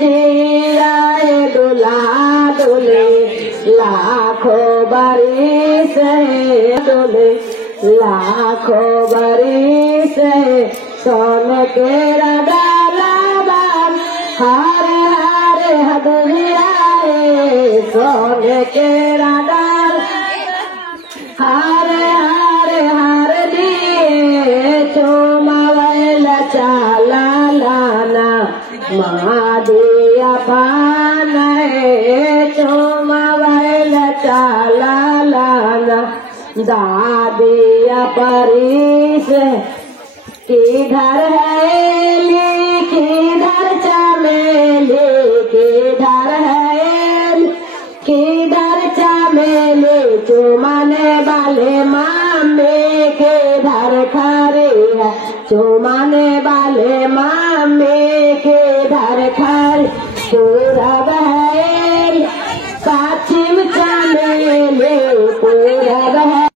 जियाए दुला दुले लाखों बरिस दुले लाखों बरिस सोने के डालाबान हारे हारे हदवियाए सोने के डाल हारे हारे हार दिए चुमावैल चाला लाना महादिया पाना चुमावैल चाला लाना दादिया परिस किधर है किधर चमेली किधर है किधर चमेली चुमाने वाले मामे किधर खड़े है चुमाने वाले मामे किधर खड़े